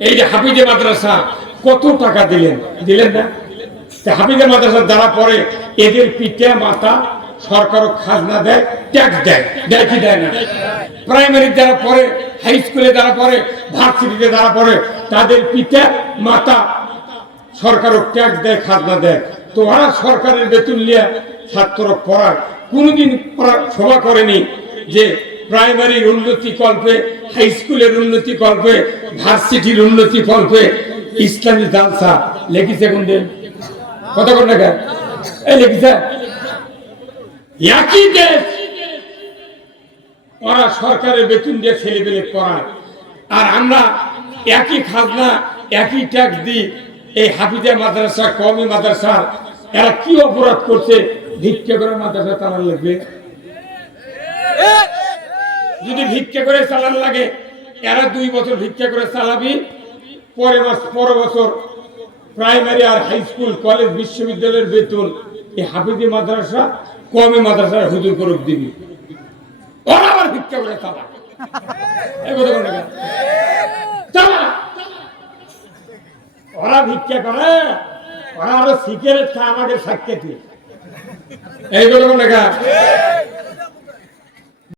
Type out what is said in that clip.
এই যে হাফিজে মাদ্রাসা কত টাকা দিলেন না? হাফিজে মাদ্রাসা যারা পড়ে এদের পিঠে মাথা সরকারও খাজনা দেয়, ট্যাক্স দেয় কি দেয় না? প্রাইমারি যারা পড়ে, হাই স্কুলে যারা পড়ে, ভার্সিটিতে যারা পড়ে, তাদের পিঠে মাথা সরকারও ট্যাক্স দেয়, খাজনা দেয়। তো ওরা সরকারের বেতন নিয়ে ছাত্র পড়ার কোনোদিন সভা করেনি যে প্রাইমারির উন্নতি কল্পে, হাই স্কুলের উন্নতি কল্পে, ভার্সিটির উন্নতি কল্পে ইসলামী জালসা লেগেছে কোন দিন? কথা কোন না এই লেগেছে? একই দেশ, ওরা সরকারের বেতন দিয়ে ছেলেপেলে পড়ায়, আর আমরা একই খাজনা একই ট্যাক্স দিই। এই হাফিজা মাদ্রাসা, কওমি মাদ্রাসা, এরা কি অপরাধ করছে ভিক্ষা করে মাদ্রাসা চালান লাগবে? যদি ভিক্ষা করে চালান লাগে, এরা 2 বছর ভিক্ষা করে চালাবি, পরের বছর প্রাইমারি আর হাই স্কুল, কলেজ, বিশ্ববিদ্যালয়ের বেতন এই হাফিজি মাদ্রাসা, কওমি মাদ্রাসার হুজুর করুক দিবি। ওরা আবার ভিক্ষা করে চালা, ওরা ভিক্ষা করে, ওরা আরো সিগারেট খায় আমাদের সাক্ষাৎ। এইগুলো দেখা